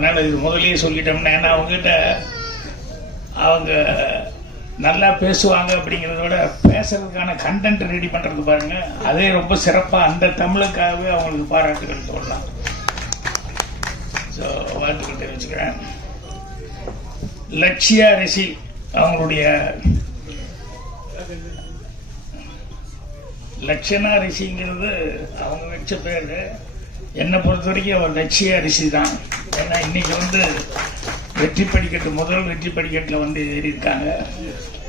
அதனால் இது முதலே சொல்லிட்டோம்னா, ஏன்னா அவங்ககிட்ட அவங்க நல்லா பேசுவாங்க அப்படிங்கிறத விட பேசுறதுக்கான கண்டென்ட் ரெடி பண்ணுறது பாருங்க, அதே ரொம்ப சிறப்பாக அந்த தமிழுக்காகவே அவங்களுக்கு பாராட்டுகள் சொல்லலாம். ஸோ வாழ்த்துக்கள் தெரிவிச்சுக்கிறேன். லட்சியா ரிஷி அவங்களுடைய லட்சணா ரிஷிங்கிறது அவங்க வச்ச பேர். என்னை பொறுத்த வரைக்கும் அவர் லட்சிய ரிஷி தான். ஏன்னா இன்னைக்கு வெற்றி படிக்கட்டு, முதல் வெற்றி படிக்கட்டில் ஏறியிருக்காங்க.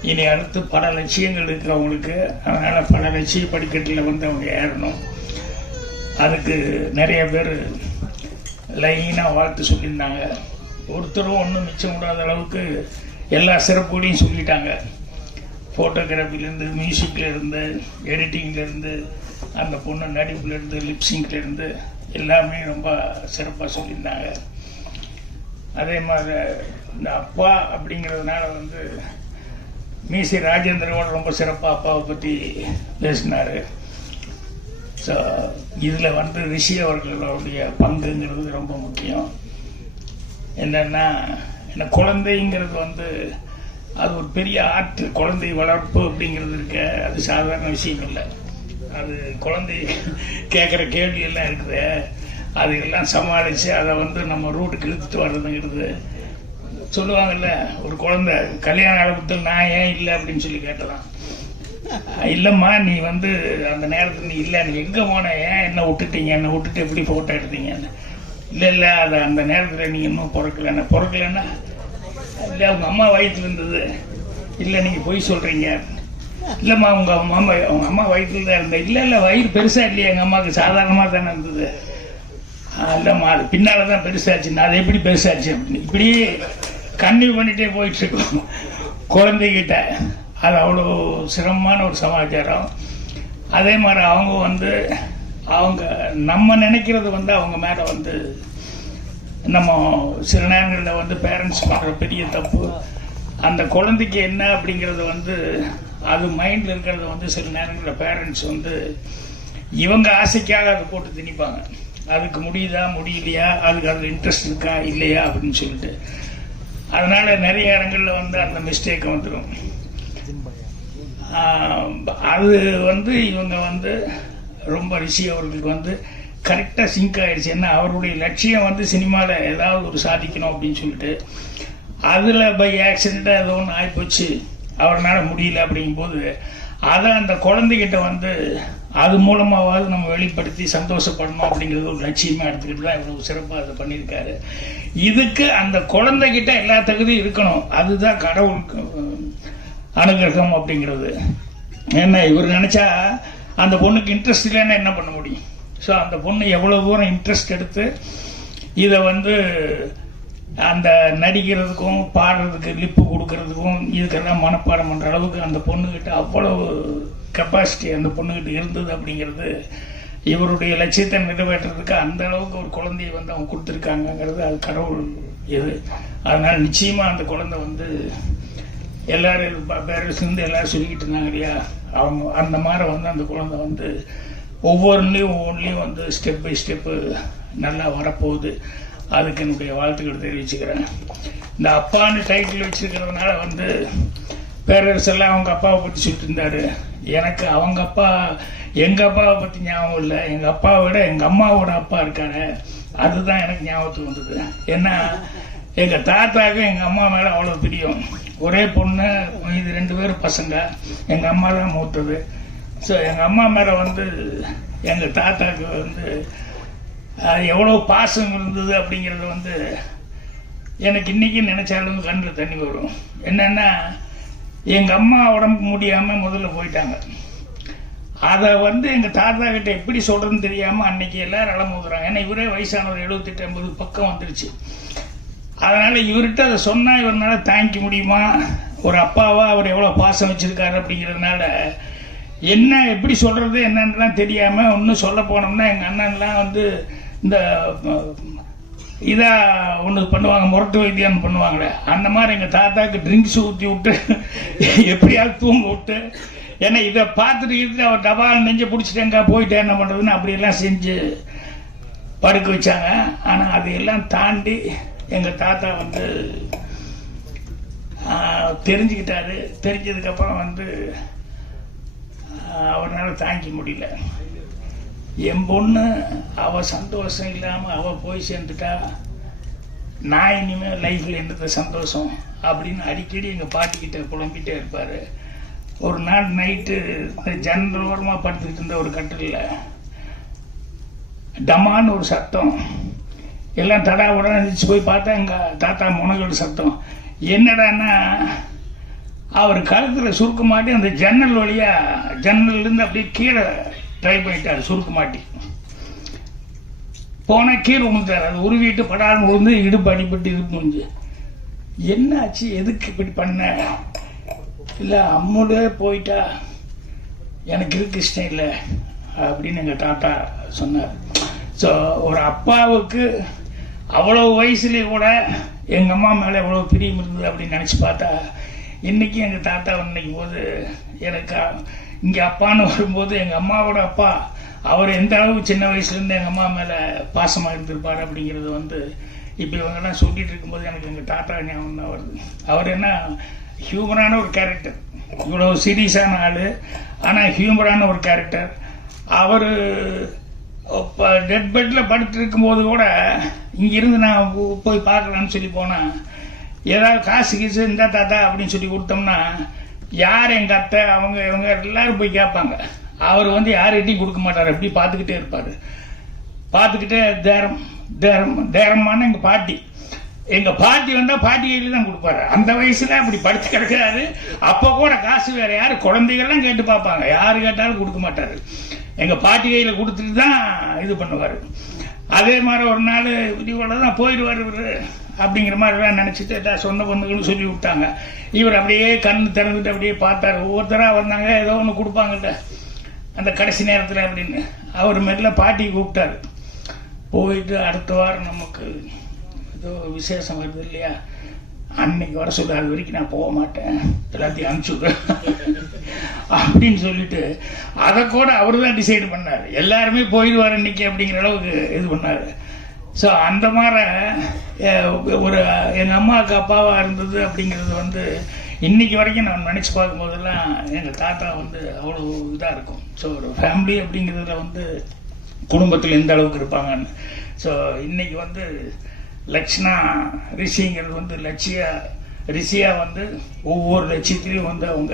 இனி அடுத்து பல லட்சியங்கள் இருக்கு அவங்களுக்கு. அதனால் பல லட்சிய படிக்கட்டில் அவங்க ஏறணும். அதுக்கு நிறைய பேர் லைனாக வாழ்த்து சொல்லியிருந்தாங்க. ஒருத்தரும் ஒன்றும் மிச்சம் விடாத அளவுக்கு எல்லா சிறப்புகளையும் சொல்லிட்டாங்க. ஃபோட்டோகிராஃபிலேருந்து, மியூசிக்லேருந்து, எடிட்டிங்லேருந்து, அந்த பொண்ணு நடிப்புலேருந்து, லிப்சிங்லேருந்து எல்லாமே ரொம்ப சிறப்பாக சொல்லியிருந்தாங்க. அதே மாதிரி இந்த அப்பா அப்படிங்கிறதுனால மீசி ராஜேந்திரோட ரொம்ப சிறப்பாக அப்பாவை பற்றி பேசினார். ஸோ இதில் ரிஷி அவர்களுடைய பங்குங்கிறது ரொம்ப முக்கியம். என்னென்னா, குழந்தைங்கிறது அது ஒரு பெரிய ஆர்ட். குழந்தை வளர்ப்பு அப்படிங்கிறது இருக்க, அது சாதாரண விஷயம் இல்லை. அது குழந்தை கேட்குற கேள்வி எல்லாம் இருக்குது, அதையெல்லாம் சமாளித்து அதை நம்ம ரூட்டுக்கு இழுத்துட்டு வர்றதுங்கிறது. சொல்லுவாங்கல்ல, ஒரு குழந்தை கல்யாண ஆரம்பத்தில் நான் ஏன் இல்லை அப்படின்னு சொல்லி கேட்டலாம். இல்லைம்மா, நீ அந்த நேரத்தில் நீ இல்லை, நீ எங்கே போன, ஏன் என்ன விட்டுட்டீங்க, என்னை விட்டுட்டு எப்படி ஃபோட்டோ எடுத்தீங்கன்னு. இல்லை அது அந்த நேரத்தில் நீங்கள் இன்னும் பிறக்கலைன்னா இல்லை அவங்க அம்மா வயிற்றுல இருந்தது. இல்லை நீங்கள் பொய் சொல்கிறீங்க. இல்லைம்மா அவங்க அம்மா வயிற்றுல தான் இருந்தேன். இல்லை வயிறு பெருசாக இல்லையா, எங்கள் அம்மாவுக்கு சாதாரணமாக தானே இருந்தது. இல்லைம்மா அது பின்னால் தான் பெருசாச்சுன்னா, அது எப்படி பெருசாச்சு அப்படின்னு இப்படி கன்னியூ பண்ணிகிட்டே போயிட்டுருக்கோம் குழந்தைகிட்ட. அது அவ்வளோ சிரமமான ஒரு சமாச்சாரம். அதே மாதிரி அவங்க அவங்க நம்ம நினைக்கிறது அவங்க மேலே நம்ம சில நேரங்களில் பேரண்ட்ஸ் பண்ணுற பெரிய தப்பு. அந்த குழந்தைக்கு என்ன அப்படிங்கிறது அது மைண்டில் இருக்கிறத சில நேரங்களில் பேரண்ட்ஸ் இவங்க ஆசைக்காக அதை போட்டு திணிப்பாங்க. அதுக்கு முடியுதா முடியலையா, அதுக்கு அதில் இன்ட்ரெஸ்ட் இருக்கா இல்லையா அப்படின்னு சொல்லிட்டு. அதனால் நிறைய இடங்களில் அந்த மிஸ்டேக் வந்துடும். அது இவங்க ரொம்ப ரிஷி அவர்களுக்கு கரெக்டாக சிங்க் ஆயிடுச்சு. ஏன்னா அவருடைய லட்சியம் சினிமாவில் ஏதாவது ஒரு சாதிக்கணும் அப்படின்னு சொல்லிட்டு, அதில் பை ஆக்சிடெண்ட்டாக ஏதோ ஒன்று ஆகிப்போச்சு, அவரால் முடியல அப்படிங்கும்போது அதை அந்த குழந்தைகிட்ட அது மூலமாவது நம்ம வெளிப்படுத்தி சந்தோஷப்படணும் அப்படிங்கிறது ஒரு லட்சியமாக எடுத்துக்கிட்டு தான் இவ்வளவு சிறப்பாக அதை பண்ணியிருக்காரு. இதுக்கு அந்த குழந்தைகிட்ட எல்லா தகுதியும் இருக்கணும். அதுதான் கடவுளுக்கு அனுகிரகம் அப்படிங்கிறது. ஏன்னா இவர் நினச்சா அந்த பொண்ணுக்கு இன்ட்ரெஸ்ட் இல்லைன்னா என்ன பண்ண முடியும்? ஸோ அந்த பொண்ணு எவ்வளோ தூரம் இன்ட்ரெஸ்ட் எடுத்து இதை அந்த நடிக்கிறதுக்கும் பாடுறதுக்கு லிப்பு கொடுக்கறதுக்கும் இதுக்கெல்லாம் மனப்பாடம் பண்ணுற அளவுக்கு அந்த பொண்ணுக்கிட்ட அவ்வளவு கெப்பாசிட்டி அந்த பொண்ணுக்கிட்ட இருந்தது அப்படிங்கிறது இவருடைய லட்சியத்தை நிறைவேற்றுறதுக்கு அந்த அளவுக்கு ஒரு குழந்தைய அவங்க கொடுத்துருக்காங்கங்கிறது அது கடவுள் இது. அதனால் நிச்சயமாக அந்த குழந்தை எல்லாரும் பேரண்ட்ஸ் எல்லாரும் சொல்லிக்கிட்டு இருந்தாங்க இல்லையா, அவங்க அந்த மாதிரி அந்த குழந்தை ஒவ்வொன்றுலேயும் ஸ்டெப் பை ஸ்டெப்பு நல்லா வரப்போகுது. அதுக்கு என்னுடைய வாழ்த்துக்கள் தெரிவிச்சுக்கிறேன். இந்த அப்பான்னு டைட்டில் வச்சிருக்கிறதுனால பேரரசு எல்லாம் அவங்க அப்பாவை பற்றி சொல்லிட்டு இருந்தாரு. எனக்கு அவங்க அப்பா எங்கள் அப்பாவை பற்றி ஞாபகம் இல்லை, எங்கள் அப்பாவை விட எங்கள் அம்மாவோட அப்பா இருக்காரு, அதுதான் எனக்கு ஞாபகத்துக்கு வந்தது. ஏன்னா எங்கள் தாத்தாவுக்கு எங்கள் அம்மா மேலே அவ்வளோ பிரியம். ஒரே பொண்ணு, இது 2 பேரும் பசங்க, எங்கள் அம்மா தான் மூத்தது. ஸோ எங்கள் அம்மா மேலே எங்கள் தாத்தாவுக்கு அது எவ்வளோ பாசம் இருந்தது அப்படிங்கிறது எனக்கு இன்றைக்கி நினச்சாலும் கண்ணில் தண்ணி வரும். என்னென்னா எங்கள் அம்மா உடம்புக்கு முடியாமல் முதல்ல போயிட்டாங்க. அதை எங்கள் தாத்தா கிட்ட எப்படி சொல்கிறதுன்னு தெரியாமல் அன்றைக்கி எல்லோரும் அலமுதுறாங்க. ஏன்னா இவரே வயசானவர் 78-80 பக்கம் வந்துருச்சு. அதனால் இவர்கிட்ட அதை சொன்னால் இவரால் தாங்கிக்க முடியுமா? ஒரு அப்பாவா அவர் எவ்வளோ பாசம் வச்சுருக்காரு அப்படிங்கிறதுனால என்ன எப்படி சொல்கிறது என்னன்னுலாம் தெரியாமல் ஒன்றும் சொல்ல போனோம்னா எங்கள் அண்ணன்லாம் இந்த இதாக ஒன்று பண்ணுவாங்க, முரட்டு வைத்தியம் பண்ணுவாங்களே, அந்த மாதிரி எங்கள் தாத்தாவுக்கு ட்ரிங்க்ஸ் ஊற்றி விட்டு எப்படியாவது தூங்க விட்டு, ஏன்னா இதை பார்த்துட்டு அவர் டபால் நெஞ்சை பிடிச்சிட்டேங்க போயிட்டேன் என்ன பண்ணுறதுன்னு அப்படியெல்லாம் செஞ்சு படுக்க வச்சாங்க. ஆனால் அதையெல்லாம் தாண்டி எங்கள் தாத்தா வந்து தெரிஞ்சுக்கிட்டாரு. தெரிஞ்சதுக்கப்புறம் வந்து அவரால் தாங்கிக்க முடியல. என் பொண்ணு அவள் சந்தோஷம் இல்லாமல் அவள் போய் சேர்ந்துட்டா நான் இனிமேல் லைஃப்பில் என்னது சந்தோஷம் அப்படின்னு அடிக்கடி எங்கள் பாட்டிக்கிட்ட புலம்பிகிட்டே இருப்பார். ஒரு நாள் நைட்டு ஜன்னல் ஓரமாக படுத்துக்கிட்டு இருந்த ஒரு கட்டிலில் டமான்னு ஒரு சத்தம். எல்லாம் தடா உடனே நினச்சி போய் பார்த்தா எங்கள் தாத்தா முனகோட சத்தம். என்னடான்னா அவர் கழுத்தில் சுருக்க மாட்டி அந்த ஜன்னல் வழியாக ஜன்னல்லேருந்து அப்படியே கீழே ட்ரை பண்ணிட்டார். சுருக்க மாட்டி போனால் கீழே விழுந்தார். அது உருவிட்டு படாமல் விழுந்து இடுப்பு அடிபட்டு இடுப்பு முடிஞ்சு. என்ன ஆச்சு, எதுக்கு இப்படி பண்ண? இல்லை அம்முலே போயிட்டா, எனக்கு இருக்கு இஷ்டம் இல்லை அப்படின்னு எங்கள் தாத்தா சொன்னார். ஸோ ஒரு அப்பாவுக்கு அவ்வளோ வயசுலேயே கூட எங்கள் அம்மா மேலே எவ்வளோ பிரியம் இருந்தது அப்படின்னு நினச்சி பார்த்தா, இன்றைக்கி எங்கள் தாத்தா நினைக்கும் போது எனக்கு இங்கே அப்பான்னு வரும்போது எங்கள் அம்மாவோட அப்பா அவர் எந்த அளவுக்கு சின்ன வயசுலேருந்து எங்கள் அம்மா மேலே பாசமாக இருந்திருப்பார் அப்படிங்கிறது வந்து இப்போ இவங்கெல்லாம் சொல்லிட்டு இருக்கும்போது எனக்கு எங்கள் தாத்தா ஞாபகம் தான் வருது. அவர் என்ன ஹியூமரான ஒரு கேரக்டர், இவ்வளோ சீரியஸான ஆள், ஆனால் ஹியூமரான ஒரு கேரக்டர். அவர் இப்போ டெட் பெட்டில் படுத்து இருக்கும்போது கூட இங்கேருந்து நான் போய் பார்க்கலான்னு சொல்லி போனால் ஏதாவது காசு கீசு இருந்தா தாத்தா அப்படின்னு சொல்லி கொடுத்தோம்னா யார் எங்கள் அத்தை அவங்க இவங்க எல்லாரும் போய் கேட்பாங்க. அவர் வந்து யார்கிட்டையும் கொடுக்க மாட்டார், எப்படி பார்த்துக்கிட்டே இருப்பார். பார்த்துக்கிட்டே தேரமான எங்கள் பாட்டி வந்தால் பாட்டி கையில் தான் கொடுப்பாரு. அந்த வயசுல அப்படி படுத்து கிடக்கிறாரு. அப்போ கூட காசு வேற யாரு, குழந்தைகள்லாம் கேட்டு பார்ப்பாங்க, யாரு கேட்டாலும் கொடுக்க மாட்டாரு. எங்கள் பாட்டி கையில் கொடுத்துட்டு தான் இது பண்ணுவார். அதே மாதிரி ஒரு நாள் இவ்வளோ தான் போயிடுவார் இவர் அப்படிங்கிற மாதிரிலாம் நினச்சிட்டு எல்லா சொந்த பந்துகளும் சொல்லி விட்டாங்க. இவர் அப்படியே கண் திறந்துட்டு அப்படியே பார்த்தாரு. ஒவ்வொருத்தராக வந்தாங்க, ஏதோ ஒன்று கொடுப்பாங்கல்ல அந்த கடைசி நேரத்தில் அப்படின்னு. அவர் மெல்ல பாட்டி கூப்பிட்டாரு. போயிட்டு அடுத்த வாரம் நமக்கு ஏதோ விசேஷம் வருது இல்லையா, அன்னைக்கு வர சொல்லு, அது வரைக்கும் நான் போக மாட்டேன், எல்லாத்தையும் அனுப்பிச்சுடுறேன் அப்படின்னு சொல்லிட்டு அதை கூட அவர் தான் டிசைடு பண்ணார். எல்லாருமே போயிடுவார் இன்னைக்கு அப்படிங்கிற அளவுக்கு இது பண்ணார். ஸோ அந்த மாதிரி ஒரு எங்கள் அம்மாவுக்கு அப்பாவாக இருந்தது அப்படிங்கிறது வந்து இன்னைக்கு வரைக்கும் நான் நினச்சி பார்க்கும்போதெல்லாம் எங்கள் தாத்தா வந்து அவ்வளோ இதாக இருக்கும். ஸோ ஒரு ஃபேமிலி அப்படிங்கிறதுல வந்து குடும்பத்தில் எந்த அளவுக்கு இருப்பாங்கன்னு. ஸோ இன்னைக்கு வந்து லட்சணா ரிஷிங்கிறது வந்து ரிஷியாக வந்து ஒவ்வொரு லட்சியத்திலையும் வந்து அவங்க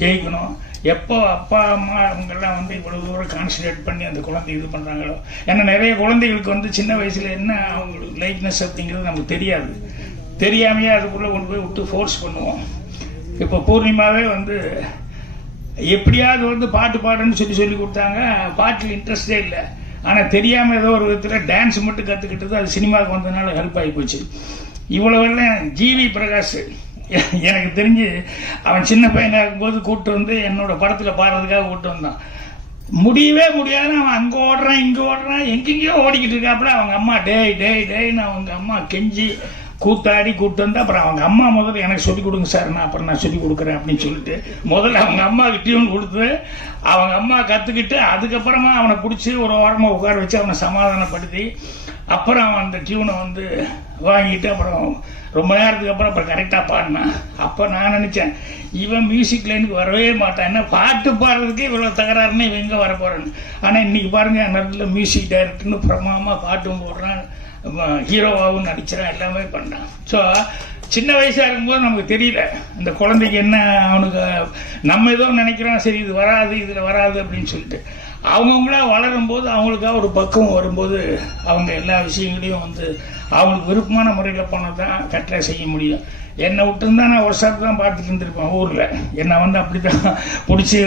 ஜெயிக்கணும். எப்போ அப்பா அம்மா அவங்கெல்லாம் வந்து இவ்வளோ தூரம் கான்சன்ட்ரேட் பண்ணி அந்த குழந்தை இது பண்ணுறாங்களோ, ஏன்னா நிறைய குழந்தைகளுக்கு வந்து சின்ன வயசில் என்ன அவங்களுக்கு லைட்னஸ் அப்படிங்கிறது நமக்கு தெரியாது. தெரியாமையே அதுக்குள்ளே கொண்டு போய் விட்டு ஃபோர்ஸ் பண்ணுவோம். இப்போ பூர்ணிமாவே வந்து எப்படியாவது வந்து பாட்டு பாடுன்னு சொல்லி கொடுத்தாங்க. பாட்டில் இன்ட்ரெஸ்டே இல்லை, ஆனால் தெரியாமல் ஏதோ ஒரு விதத்தில் டான்ஸ் மட்டும் கற்றுக்கிட்டது அது சினிமாவுக்கு வந்ததுனால ஹெல்ப் ஆகி போச்சு. இவ்வளவெல்லாம் ஜிவி பிரகாஷ் எனக்கு தெரிஞ்சு அவன் சின்ன பையனாக இருக்கும்போது கூப்பிட்டு வந்து என்னோட படத்தில் பாடுறதுக்காக கூப்பிட்டு வந்தான். முடியவே முடியாது, அவன் அங்கே ஓடுறான் இங்கே ஓடுறான் எங்கெங்கேயோ ஓடிக்கிட்டு இருக்காப்புல. அவங்க அம்மா டேய்ன்னு அவங்க அம்மா கெஞ்சி கூத்தாடி கூப்பிட்டு வந்து அப்புறம் அவங்க அம்மா முதல்ல எனக்கு சொல்லிக் கொடுங்க சார், நான் அப்புறம் நான் சொல்லிக் கொடுக்குறேன் அப்படின்னு சொல்லிட்டு முதல்ல அவங்க அம்மாவுக்கு டியூன் கொடுத்து அவங்க அம்மா கற்றுக்கிட்டு அதுக்கப்புறமா அவனை பிடிச்சி ஒரு ஓரமாக உட்கார வச்சு அவனை சமாதானப்படுத்தி அப்புறம் அவன் அந்த டியூனை வந்து வாங்கிட்டு அப்புறம் ரொம்ப நேரத்துக்கு அப்புறம் கரெக்டாக பாடினான். அப்போ நான் நினச்சேன் இவன் மியூசிக் லைனுக்கு வரவே மாட்டான், என்ன பாட்டு பாடுறதுக்கு இவ்வளோ தகராறுன்னு இவன் எங்கே வர போகிறேன்னு. ஆனால் இன்றைக்கி பாருங்கள் நல்ல மியூசிக் டைரக்டர்னு பிரமாதமாக பாட்டும் போடுறான், ஹீரோவாகவும் நடிச்சிடான், எல்லாமே பண்ணான். ஸோ சின்ன வயசாக இருக்கும்போது நமக்கு தெரியல இந்த குழந்தைக்கு என்ன, அவனுக்கு நம்ம ஏதோ நினைக்கிறோம் சரி இது வராது இதில் வராது அப்படின்னு சொல்லிட்டு அவங்கவுங்களா வளரும்போது அவங்களுக்காக ஒரு பக்குவம் வரும்போது அவங்க எல்லா விஷயங்களையும் வந்து அவங்களுக்கு விருப்பமான முறையில் போனால் தான் கரெக்டாக செய்ய முடியும். என்னை விட்டுருந்தா நான் ஒரு ஷாப் தான் பார்த்துட்டு இருந்திருப்பேன் ஊரில். என்னை வந்து அப்படி தான் பிடிச்சி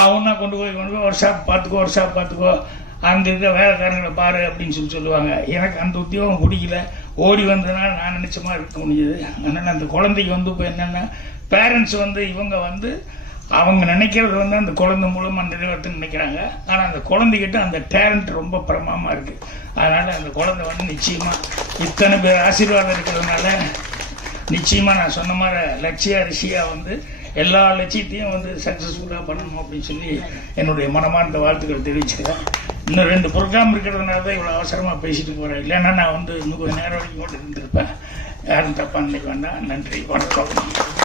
ஆகுன்னா கொண்டு போய் ஒரு ஷாப் பார்த்துக்கோ அங்கே இருக்க வேலைக்காரங்களை பாரு அப்படின்னு சொல்லுவாங்க. எனக்கு அந்த உத்தியோகம் பிடிக்கல, ஓடி வந்ததுனால நான் நினச்ச மாதிரி இருக்க முடியுது. அதனால் அந்த குழந்தைக்கு வந்து இப்போ என்னென்னா பேரண்ட்ஸ் வந்து இவங்க வந்து அவங்க நினைக்கிறது வந்து அந்த குழந்தை மூலமாக நிறைவேற்றுன்னு நினைக்கிறாங்க. ஆனால் அந்த குழந்தைகிட்ட அந்த டேலண்ட் ரொம்ப பிரமாதமாக இருக்குது. அதனால் அந்த குழந்தை வந்து நிச்சயமாக இத்தனை பேர் ஆசீர்வாதம் இருக்கிறதுனால நிச்சயமாக நான் சொன்ன மாதிரி ரிஷியாக வந்து எல்லா லட்சியத்தையும் வந்து சக்ஸஸ்ஃபுல்லாக பண்ணணும் அப்படின்னு சொல்லி என்னுடைய மனமார்ந்த வாழ்த்துக்கள் தெரிவிச்சுக்கிறேன். இன்னும் 2 ப்ரோக்ராம் இருக்கிறதுனால தான் இவ்வளோ அவசரமாக பேசிட்டு போகிறேன். இல்லைன்னா நான் இன்னும் கொஞ்சம் நேரம் வரைக்கும் கூட இருந்திருப்பேன். யாரும் தப்பாக நினைக்க வேண்டாம். நன்றி, வணக்கம்.